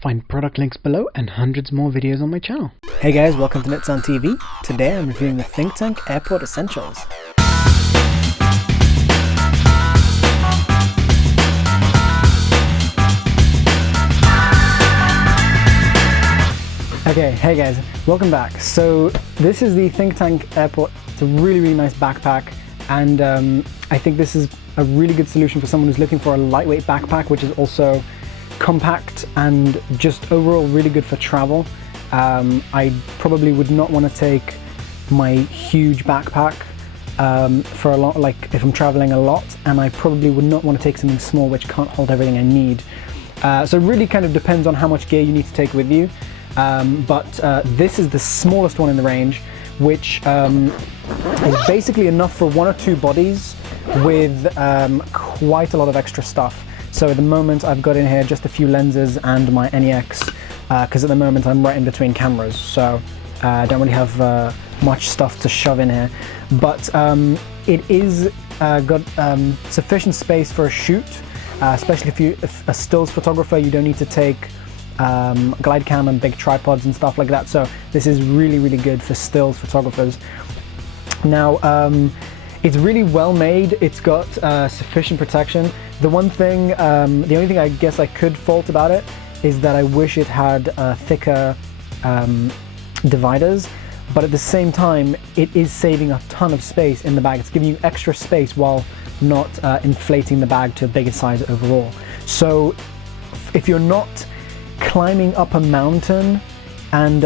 Find product links below and hundreds more videos on my channel. Hey guys, welcome to Nitsan TV. Today I'm reviewing the ThinkTank Airport Essentials. Okay, hey guys, welcome back. So this is the ThinkTank Airport. It's a really nice backpack, and I think this is a really good solution for someone who's looking for a lightweight backpack, which is also compact and just overall really good for travel. I probably would not want to take my huge backpack for a lot, like if I'm traveling a lot, and I probably would not want to take something small which can't hold everything I need. So it really kind of depends on how much gear you need to take with you. But this is the smallest one in the range, which is basically enough for one or two bodies with quite a lot of extra stuff. So at the moment I've got in here just a few lenses and my NEX, because at the moment I'm right in between cameras, so I don't really have much stuff to shove in here. But it is got sufficient space for a shoot, especially if you're a stills photographer. You don't need to take glide cam and big tripods and stuff like that, so this is really good for stills photographers. Now it's really well made. It's got sufficient protection. The only thing I guess I could fault about it is that I wish it had thicker dividers, but at the same time it is saving a ton of space in the bag. It's giving you extra space while not inflating the bag to a bigger size overall. So if you're not climbing up a mountain and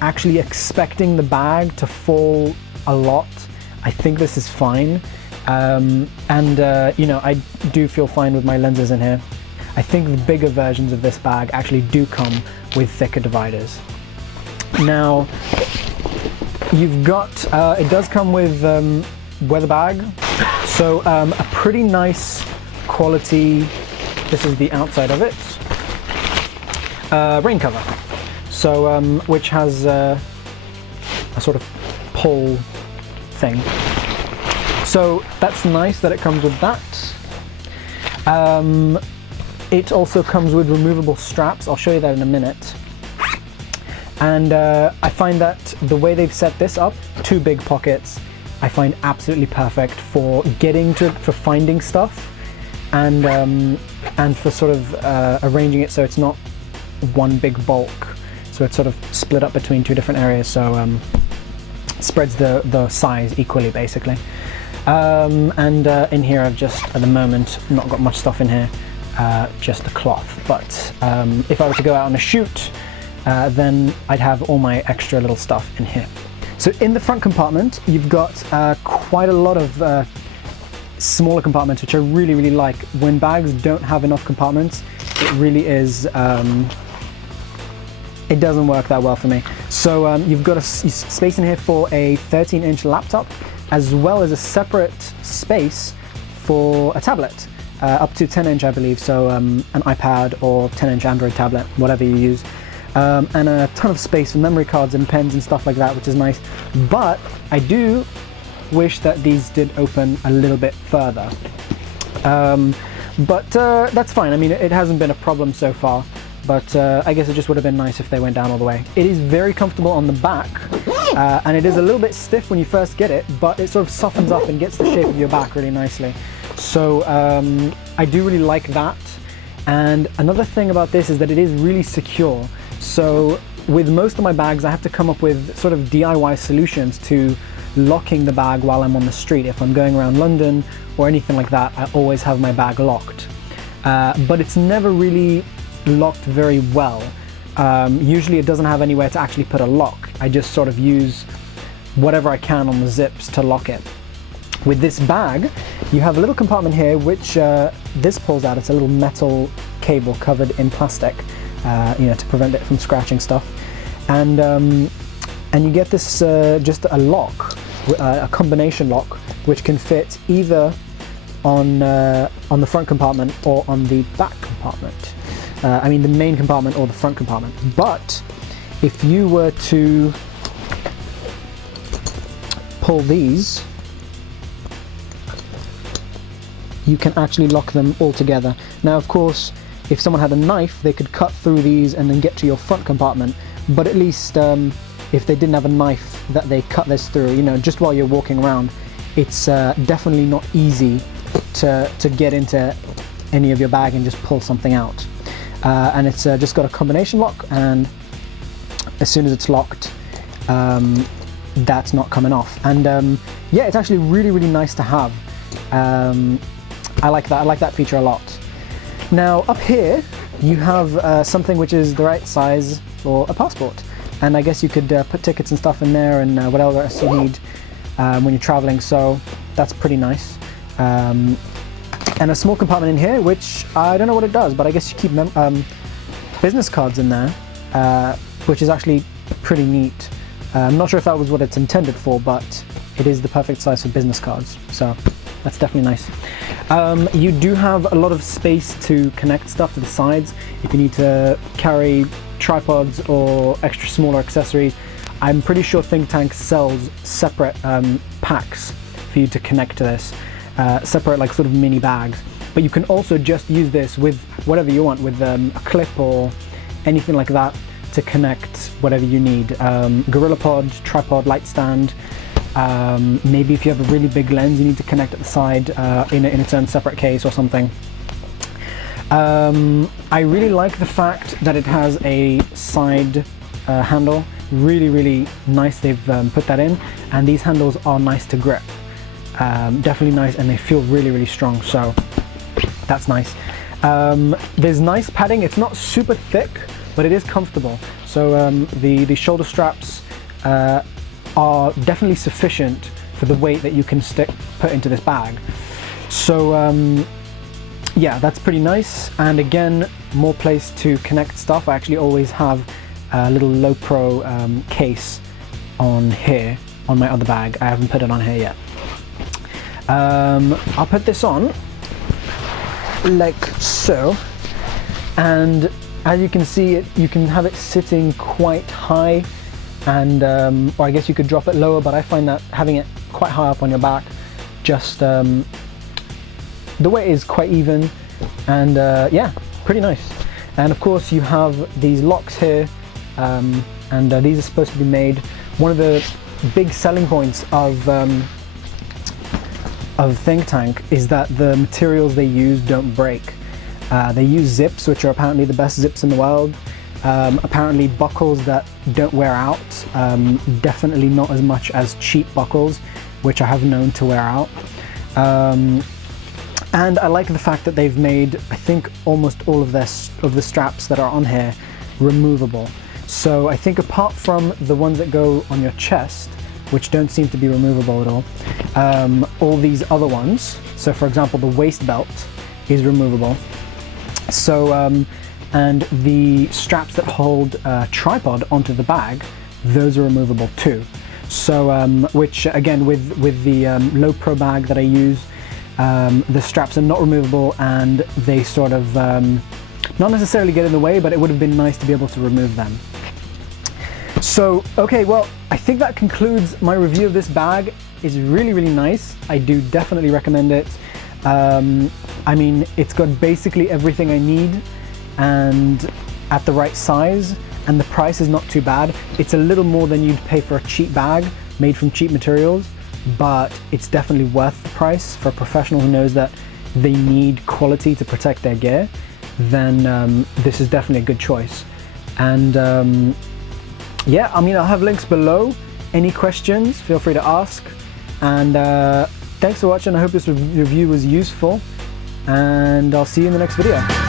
actually expecting the bag to fall a lot, I think this is fine. You know, I do feel fine with my lenses in here. I think the bigger versions of this bag actually do come with thicker dividers. Now, you've got, it does come with weather bag, so a pretty nice quality, this is the outside of it, rain cover, so which has a sort of pull thing. So that's nice that it comes with that. It also comes with removable straps. I'll show you that in a minute. And I find that the way they've set this up, two big pockets, I find absolutely perfect for for finding stuff, and for sort of arranging it so it's not one big bulk. So it's sort of split up between two different areas, so spreads the size equally, basically. In here I've just, at the moment, not got much stuff in here, just the cloth. But if I were to go out on a shoot, then I'd have all my extra little stuff in here. So in the front compartment, you've got quite a lot of smaller compartments, which I really like. When bags don't have enough compartments, it really is, it doesn't work that well for me. So you've got a space in here for a 13-inch laptop, as well as a separate space for a tablet, up to 10-inch I believe, so an iPad or 10-inch Android tablet, whatever you use, and a ton of space for memory cards and pens and stuff like that, which is nice. But I do wish that these did open a little bit further, but that's fine. I mean, it hasn't been a problem so far, but I guess it just would have been nice if they went down all the way. It is very comfortable on the back, and it is a little bit stiff when you first get it, but it sort of softens up and gets the shape of your back really nicely. So I do really like that. And another thing about this is that it is really secure. So with most of my bags, I have to come up with sort of DIY solutions to locking the bag while I'm on the street. If I'm going around London or anything like that, I always have my bag locked. But it's never really locked very well. Usually it doesn't have anywhere to actually put a lock. I just sort of use whatever I can on the zips to lock it. With this bag, you have a little compartment here which this pulls out. It's a little metal cable covered in plastic, you know, to prevent it from scratching stuff. And you get this just a lock, a combination lock, which can fit either on the front compartment or on the back compartment. I mean the main compartment or the front compartment. But if you were to pull these, you can actually lock them all together. Now of course if someone had a knife, they could cut through these and then get to your front compartment. But at least if they didn't have a knife that they cut this through, you know, just while you're walking around, it's definitely not easy to get into any of your bag and just pull something out. And it's just got a combination lock, and as soon as it's locked, that's not coming off. And yeah, it's actually really, really nice to have. I like that feature a lot. Now up here you have something which is the right size for a passport, and I guess you could put tickets and stuff in there, and whatever else you need when you're traveling, so that's pretty nice. And a small compartment in here, which I don't know what it does, but I guess you keep business cards in there, which is actually pretty neat. I'm not sure if that was what it's intended for, but it is the perfect size for business cards, so that's definitely nice. You do have a lot of space to connect stuff to the sides if you need to carry tripods or extra smaller accessories. I'm pretty sure ThinkTank sells separate packs for you to connect to this, separate like sort of mini bags. But you can also just use this with whatever you want, with a clip or anything like that, to connect whatever you need. GorillaPod, tripod, light stand. Maybe if you have a really big lens you need to connect at the side in its own separate case or something. I really like the fact that it has a side handle. Really, really nice they've put that in, and these handles are nice to grip. Definitely nice, and they feel really, really strong, so that's nice. There's nice padding. It's not super thick, but it is comfortable. So the shoulder straps are definitely sufficient for the weight that you can put into this bag. So yeah, that's pretty nice. And again, more place to connect stuff. I actually always have a little low pro case on here on my other bag. I haven't put it on here yet. I'll put this on like so, and as you can see, you can have it sitting quite high, and or I guess you could drop it lower, but I find that having it quite high up on your back, just the weight is quite even, and yeah, pretty nice. And of course you have these locks here, and these are supposed to be made. One of the big selling points of ThinkTank is that the materials they use don't break. They use zips, which are apparently the best zips in the world. Apparently buckles that don't wear out, definitely not as much as cheap buckles, which I have known to wear out. And I like the fact that they've made, I think, almost all of the straps that are on here removable. So I think apart from the ones that go on your chest, which don't seem to be removable at all these other ones, so for example the waist belt is removable. So and the straps that hold a tripod onto the bag, those are removable too. So which again, with the low pro bag that I use, the straps are not removable, and they sort of not necessarily get in the way, but it would have been nice to be able to remove them. So okay, well, I think that concludes my review of this bag. It's really, really nice. I do definitely recommend it. I mean, it's got basically everything I need, and at the right size, and the price is not too bad. It's a little more than you'd pay for a cheap bag made from cheap materials, but it's definitely worth the price. For a professional who knows that they need quality to protect their gear, then this is definitely a good choice. And yeah, I mean, I'll have links below. Any questions, feel free to ask. And thanks for watching. I hope this review was useful, and I'll see you in the next video.